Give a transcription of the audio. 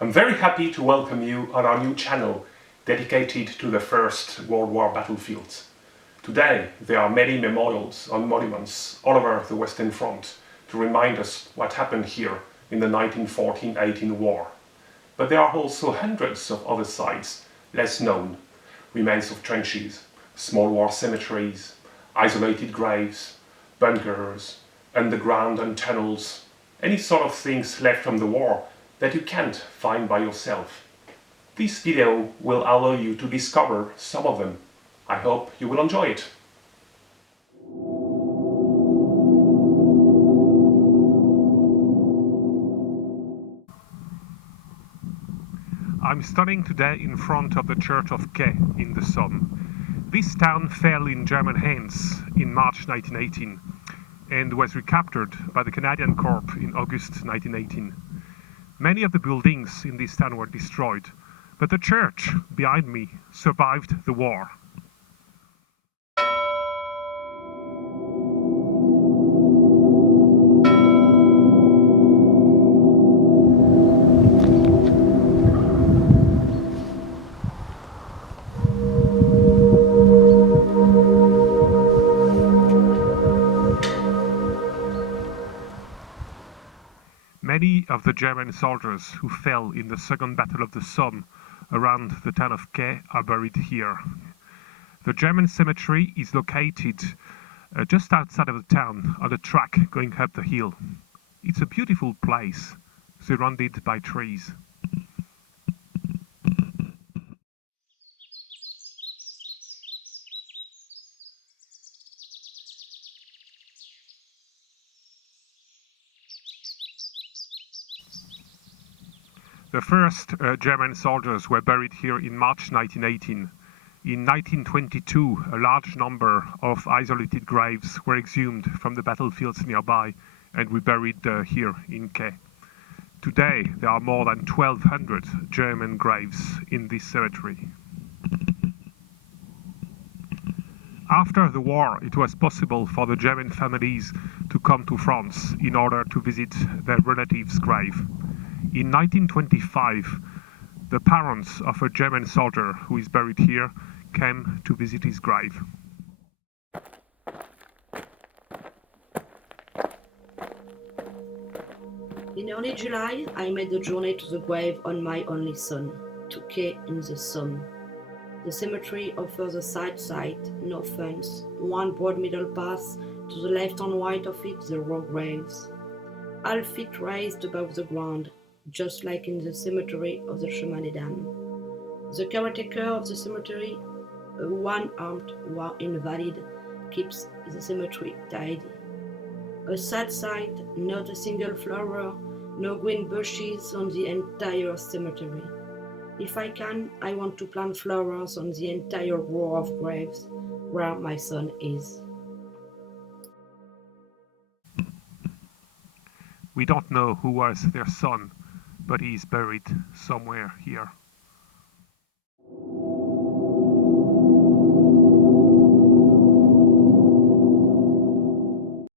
I'm very happy to welcome you on our new channel dedicated to the First World War battlefields. Today there are many memorials and monuments all over the Western Front to remind us what happened here in the 1914-18 war. But there are also hundreds of other sites less known, remains of trenches, small war cemeteries, isolated graves, bunkers, underground and tunnels, any sort of things left from the war that you can't find by yourself. This video will allow you to discover some of them. I hope you will enjoy it. I'm standing today in front of the church of Caix in the Somme. This town fell in German hands in March 1918 and was recaptured by the Canadian Corps in August 1918. Many of the buildings in this town were destroyed, but the church behind me survived the war. Many of the German soldiers who fell in the Second Battle of the Somme around the town of Caix are buried here. The German cemetery is located just outside of the town on a track going up the hill. It's a beautiful place, surrounded by trees. The first German soldiers were buried here in March 1918. In 1922, a large number of isolated graves were exhumed from the battlefields nearby and reburied here in Caix. Today, there are more than 1,200 German graves in this cemetery. After the war, it was possible for the German families to come to France in order to visit their relatives' grave. In 1925, the parents of a German soldier who is buried here came to visit his grave. In early July, I made the journey to the grave of my only son, to Caix in the Somme. The cemetery offers a side site, no fence, one broad middle path, to the left and right of it the row graves, all feet raised above the ground, just like in the cemetery of the Chemin des Dames. The caretaker of the cemetery, a one-armed war invalid, keeps the cemetery tidy. A sad sight, not a single flower, no green bushes on the entire cemetery. If I can, I want to plant flowers on the entire row of graves where my son is. We don't know who was their son, but he is buried somewhere here.